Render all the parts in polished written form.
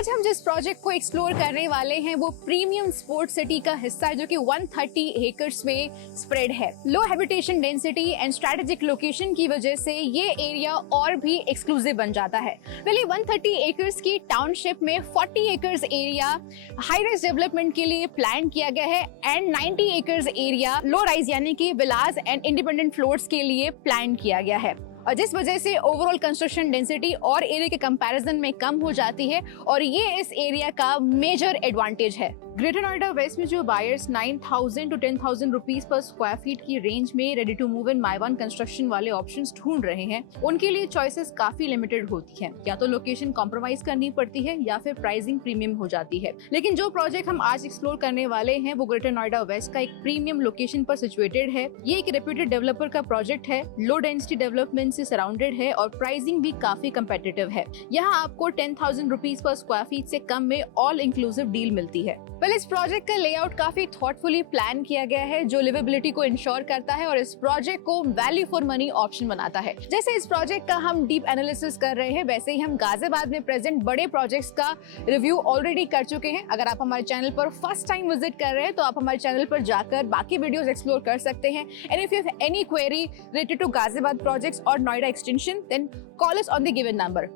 आज हम जिस प्रोजेक्ट को एक्सप्लोर करने वाले हैं वो प्रीमियम स्पोर्ट्स सिटी का हिस्सा है जो कि 130 एकर्स में स्प्रेड है। Low habitation density and strategic location की वजह से ये एरिया और भी एक्सक्लूसिव बन जाता है। पहले 130 एकर्स की टाउनशिप में 40 acres area high rise development के लिए प्लान किया गया है and 90 acres area low rise यानी कि विलास एंड इंडिपेंडेंट फ्लोर्स के लिए प्लान किया गया है, और जिस वजह से ओवरऑल कंस्ट्रक्शन डेंसिटी और एरिया के कंपैरिजन में कम हो जाती है और ये इस एरिया का मेजर एडवांटेज है। ग्रेटर नोएडा वेस्ट में जो बायर्स 9,000 to 10,000 रुपीस पर स्क्वायर फीट की रेंज में रेडी टू मूव इन माइवान कंस्ट्रक्शन वाले ऑप्शंस ढूंढ रहे हैं, उनके लिए चॉइसेस काफी लिमिटेड होती हैं। या तो लोकेशन कॉम्प्रोमाइज करनी पड़ती है या फिर प्राइसिंग प्रीमियम हो जाती है। लेकिन जो प्रोजेक्ट हम आज एक्सप्लोर करने वाले हैं वो ग्रेटर नोएडा वेस्ट का एक प्रीमियम लोकेशन पर सिचुएटेड है। ये एक रेप्यूटेड डेवलपर का प्रोजेक्ट है, लो डेंसिटी डेवलपमेंट से सराउंडेड है और प्राइसिंग भी काफी कंपेटिटिव है। यहाँ आपको 10,000 रुपीस पर स्क्वायर फीट से कम में ऑल इंक्लूसिव डील मिलती है। पहले इस प्रोजेक्ट का लेआउट काफी थॉटफुली प्लान किया गया है जो लिवेबिलिटी को इंश्योर करता है और इस प्रोजेक्ट को वैल्यू फॉर मनी ऑप्शन बनाता है। जैसे इस प्रोजेक्ट का हम डीप एनालिसिस कर रहे हैं, वैसे ही हम गाजियाबाद में प्रेजेंट बड़े प्रोजेक्ट्स का रिव्यू ऑलरेडी कर चुके हैं। अगर आप हमारे चैनल पर फर्स्ट टाइम विजिट कर रहे हैं तो आप हमारे चैनल पर जाकर बाकी वीडियोस एक्सप्लोर कर सकते हैं। And if you have any query related to Ghaziabad projects और Noida extension, then call us on the given number.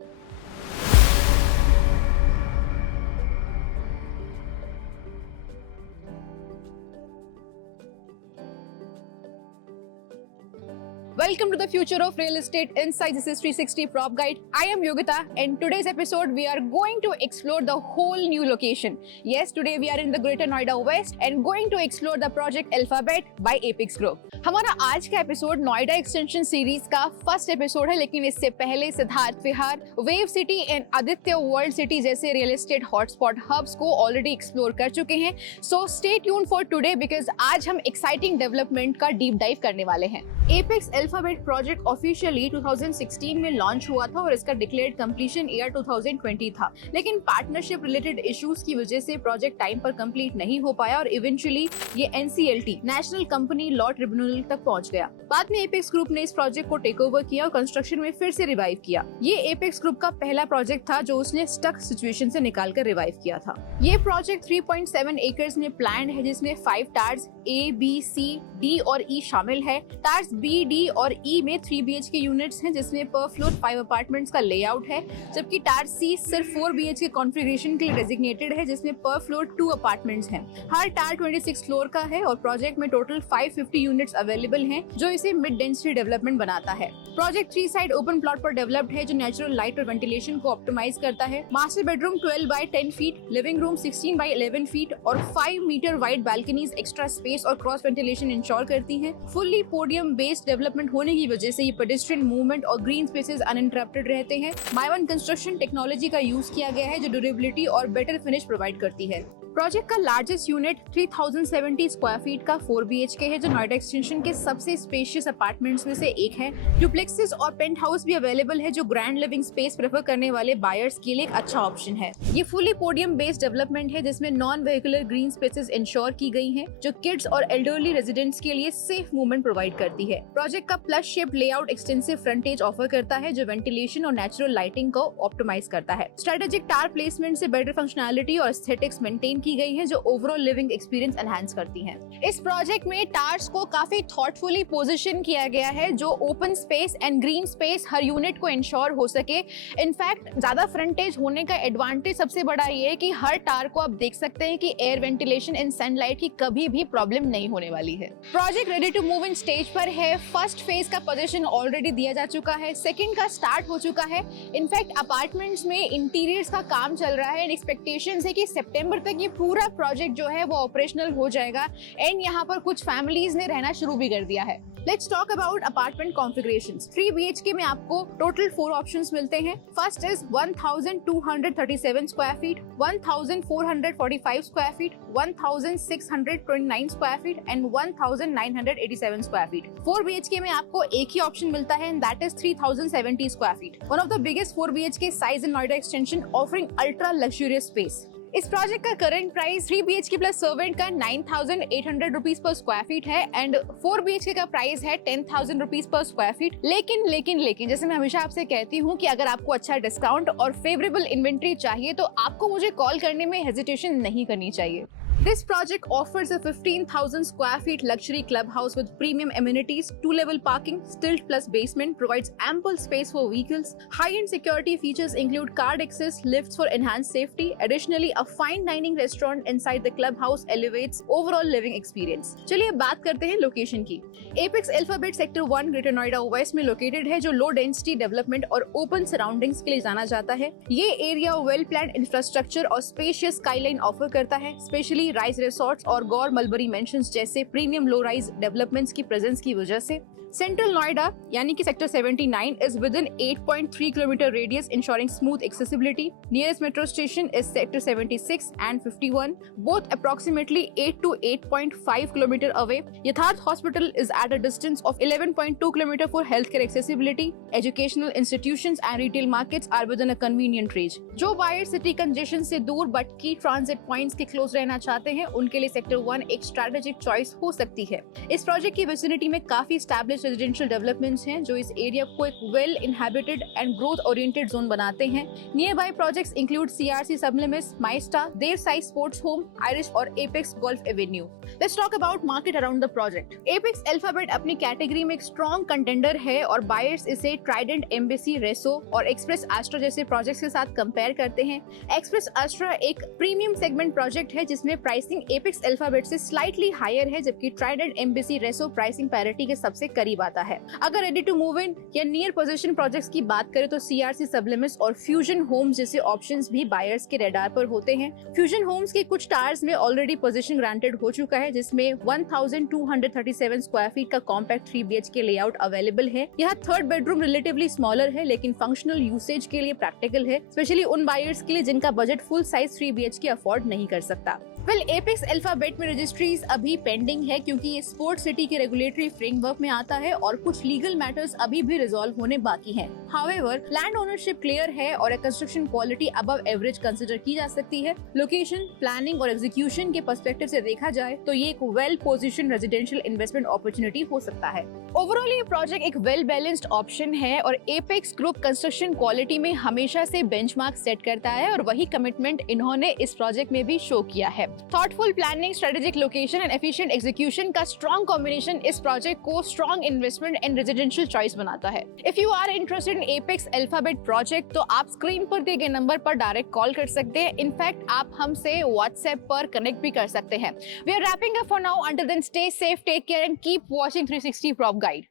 Welcome to the future of real estate inside this is 360 Prop Guide. I am Yogita and today's episode we are going to explore the whole new location. Yes, today we are in the Greater Noida West and going to explore the project Alphabet by Apex Group. हमारा आज का episode Noida extension series का first episode है, लेकिन इससे पहले Siddharth Vihar, wave city and Aditya world city जैसे real estate hotspot hubs को ऑलरेडी एक्सप्लोर कर चुके हैं। So stay tune for today because आज हम एक्साइटिंग डेवलपमेंट का डीप डाइव करने वाले हैं। एपेक्स अल्फाबेट प्रोजेक्ट ऑफिशियली 2016 में लॉन्च हुआ था और इसका डिक्लेयर्ड कंप्लीशन ईयर 2020 था, लेकिन पार्टनरशिप रिलेटेड इश्यूज की वजह से प्रोजेक्ट टाइम पर कंप्लीट नहीं हो पाया और इवेंचुअली ये NCLT national company law tribunal तक पहुंच गया। बाद में एपेक्स ग्रुप ने इस प्रोजेक्ट को टेक ओवर किया और कंस्ट्रक्शन में फिर से रिवाइव किया। ये एपेक्स ग्रुप का पहला प्रोजेक्ट था जो उसने स्टक सिचुएशन से निकालकर रिवाइव किया था। ये प्रोजेक्ट 3.7 एकर्स में प्लान्ड है जिसमें 5 towers A, B, C, D और E शामिल है। टावर्स B, D और E में 3 BHK यूनिट्स हैं जिसमें पर फ्लोर 5 अपार्टमेंट्स का लेआउट है, जबकि टावर C सिर्फ 4 BHK कॉन्फ़िगरेशन के लिए डेजिग्नेटेड है जिसमें पर फ्लोर 2 अपार्टमेंट्स हैं। हर टावर 26 फ्लोर का है और प्रोजेक्ट में टोटल 550 यूनिट्स अवेलेबल हैं जो इसे मिड डेंसिटी डेवलपमेंट बनाता है। प्रोजेक्ट 3 साइड ओपन प्लॉट पर डेवलप्ड है जो नेचुरल लाइट और वेंटिलेशन को ऑप्टिमाइज करता है। Master bedroom 12 by 10 feet, living room 16 by 11 feet और 5 metre wide balconies extra space और क्रॉस वेंटिलेशन इंश्योर करती हैं। फुल्ली पोडियम बेस्ड डेवलपमेंट होने की वजह से ये पेडेस्ट्रियन मूवमेंट और ग्रीन स्पेसेस अनइंटरप्टेड रहते हैं। माइवान कंस्ट्रक्शन टेक्नोलॉजी का यूज किया गया है जो ड्यूरेबिलिटी और बेटर फिनिश प्रोवाइड करती है। प्रोजेक्ट का लार्जेस्ट यूनिट 3070 स्क्वायर फीट का 4 BHK है जो नोएडा एक्सटेंशन के सबसे स्पेशियस अपार्टमेंट्स में से एक है। डुप्लेक्सेस और पेंट हाउस भी अवेलेबल है जो ग्रैंड लिविंग स्पेस प्रेफर करने वाले बायर्स के लिए एक अच्छा ऑप्शन है। ये फुली पोडियम बेस्ड डेवलपमेंट है जिसमें non vehicular green spaces ensure की गई हैं जो किड्स और एल्डरली रेजिडेंट्स के लिए सेफ मूवमेंट प्रोवाइड करती है। प्रोजेक्ट का plus shape layout extensive frontage offer करता है जो वेंटिलेशन और नेचुरल लाइटिंग को ऑप्टिमाइज करता है। स्ट्रेटेजिक टावर प्लेसमेंट से बेटर फंक्शनैलिटी और एस्थेटिक्स मेंटेन की गई है जो ओवरऑल लिविंग एक्सपीरियंस एनहांस करती हैं। इस प्रोजेक्ट में टावर्स को काफी थॉटफुली पोजीशन किया गया है जो open space and green space her unit को इंश्योर हो सके। इनफैक्ट ज्यादा फ्रंटेज होने का एडवांटेज सबसे बड़ा ये है कि हर टावर को आप देख सकते हैं कि एयर वेंटिलेशन एंड सनलाइट की कभी भी प्रॉब्लम नहीं होने वाली है। Project ready to move in stage पर है। फर्स्ट फेज का पोजीशन ऑलरेडी दिया जा चुका है, सेकंड का स्टार्ट हो चुका है। इनफैक्ट अपार्टमेंट्स में इंटीरियर्स का काम चल रहा है एंड एक्सपेक्टेशंस है कि सितंबर तक ये पूरा प्रोजेक्ट जो है वो ऑपरेशनल हो जाएगा एंड यहाँ पर कुछ फैमिलीज ने रहना शुरू भी कर दिया है। Let's talk about apartment configurations. 3 BHK में आपको टोटल 4 ऑप्शंस मिलते हैं। First is 1237 square feet, 1445 square feet, 1629 square feet and 1987 square feet. 4 BHK में आपको एक ही ऑप्शन मिलता है and that is 3070 square feet. One of the biggest 4 BHK size in Noida extension offering ultra luxurious space. इस project का current price 3 BHK plus servant का 9,800 rupees per square feet है and 4 BHK का प्राइस है 10,000 rupees per square feet. लेकिन जैसे मैं हमेशा आपसे कहती हूँ कि अगर आपको अच्छा डिस्काउंट और फेवरेबल इन्वेंट्री चाहिए तो आपको मुझे कॉल करने में हेजिटेशन नहीं करनी चाहिए। This project offers a 15,000 square feet luxury clubhouse with premium amenities, 2-level parking, stilt plus basement, provides ample space for vehicles. High-end security features include card access, lifts for enhanced safety. Additionally, a fine dining restaurant inside the clubhouse elevates overall living experience. चलिए बात करते हैं location की। Apex Alphabet Sector 1 Greater Noida west में located है, जो low density development और open surroundings के लिए जाना जाता है। ये एरिया वेल प्लान इंफ्रास्ट्रक्चर और स्पेशियस स्काईलाइन ऑफर करता है, स्पेशली राइज रिसोर्ट्स और गौर मलबरी मेंशंस जैसे प्रीमियम लो राइज डेवलपमेंट्स की प्रेजेंस की वजह से। सेंट्रल नोएडा यानी कि sector 79 is within 8.3 kilometre radius ensuring smooth accessibility. Nearest metro station is sector 76 and 51, both approximately 8 to 8.5 kilometer away. Yatharth Hospital is at a distance of 11.2 kilometer for healthcare accessibility. Educational institutions and retail markets are within a convenient range. जो buyers city congestion से दूर but key transit points के close रहना चाहते हैं, उनके लिए sector 1 एक strategic choice हो सकती है। इस प्रोजेक्ट की विसिनिटी में काफी established रेजिडेंशियल डेवलपमेंट्स हैं जो इस एरिया को एक well inhabited and growth oriented zone बनाते हैं। Near by projects include CRC sublimits, माइस्टा, Dev Sai sports home, Irish और Apex golf avenue. Let's talk about market around the project. Apex Alphabet अपनी कैटेगरी में एक स्ट्रॉन्ग कंटेंडर है और बायर्स इसे ट्राइडेंट, एम्बेसी, रेसो और एक्सप्रेस एस्ट्रा जैसे प्रोजेक्ट्स के साथ कंपेयर करते हैं। एक्सप्रेस एस्ट्रा एक प्रीमियम सेगमेंट प्रोजेक्ट है जिसमें प्राइसिंग एपेक्स अल्फाबेट से स्लाइटली हायर है, जबकि ट्राइडेंट, एम्बेसी, रेसो प्राइसिंग पैरिटी के सबसे करीब आता है। अगर रेडी टू मूव इन या नियर पोजीशन प्रोजेक्ट्स की बात करें तो CRC सबलिमिट्स और फ्यूजन होम्स जैसे ऑप्शंस भी बायर्स के रडार पर होते हैं। फ्यूजन होम्स के कुछ टावर्स में ऑलरेडी पोजीशन ग्रांटेड हो चुका है, जिसमें 1237 स्क्वायर फीट का कॉम्पैक्ट 3 BHK लेआउट अवेलेबल है। यह थर्ड बेडरूम रिलेटिवली स्मॉलर है लेकिन फंक्शनल यूसेज के लिए प्रैक्टिकल है, स्पेशली उन बायर्स के लिए जिनका budget full size 3 BHK afford नहीं कर सकता। एपेक्स अल्फाबेट में रजिस्ट्रीज अभी पेंडिंग है क्योंकि ये स्पोर्ट सिटी के रेगुलेटरी फ्रेमवर्क में आता है और कुछ लीगल मैटर्स अभी भी रिजॉल्व होने बाकी हैं। हाउएवर, लैंड ओनरशिप क्लियर है और construction quality above average consider की जा सकती है। लोकेशन, प्लानिंग और एग्जीक्यूशन के पर्सपेक्टिव से देखा जाए तो ये एक well position residential investment opportunity हो सकता है। ओवरऑल ये प्रोजेक्ट एक वेल बैलेंस्ड ऑप्शन है और एपेक्स ग्रुप कंस्ट्रक्शन क्वालिटी में हमेशा से बेंचमार्क सेट करता है और वही कमिटमेंट इन्होंने इस प्रोजेक्ट में भी शो किया है। Thoughtful planning, strategic location and efficient execution का स्ट्रॉन्ग कॉम्बिनेशन इस प्रोजेक्ट को strong investment and residential choice बनाता है। If you are interested in Apex Alphabet project तो आप स्क्रीन पर दिए गए नंबर पर डायरेक्ट कॉल कर सकते हैं। इनफैक्ट आप हमसे व्हाट्सएप पर कनेक्ट भी कर सकते हैं। We are wrapping up for now, until then stay safe, take care and keep watching 360 Prop guide.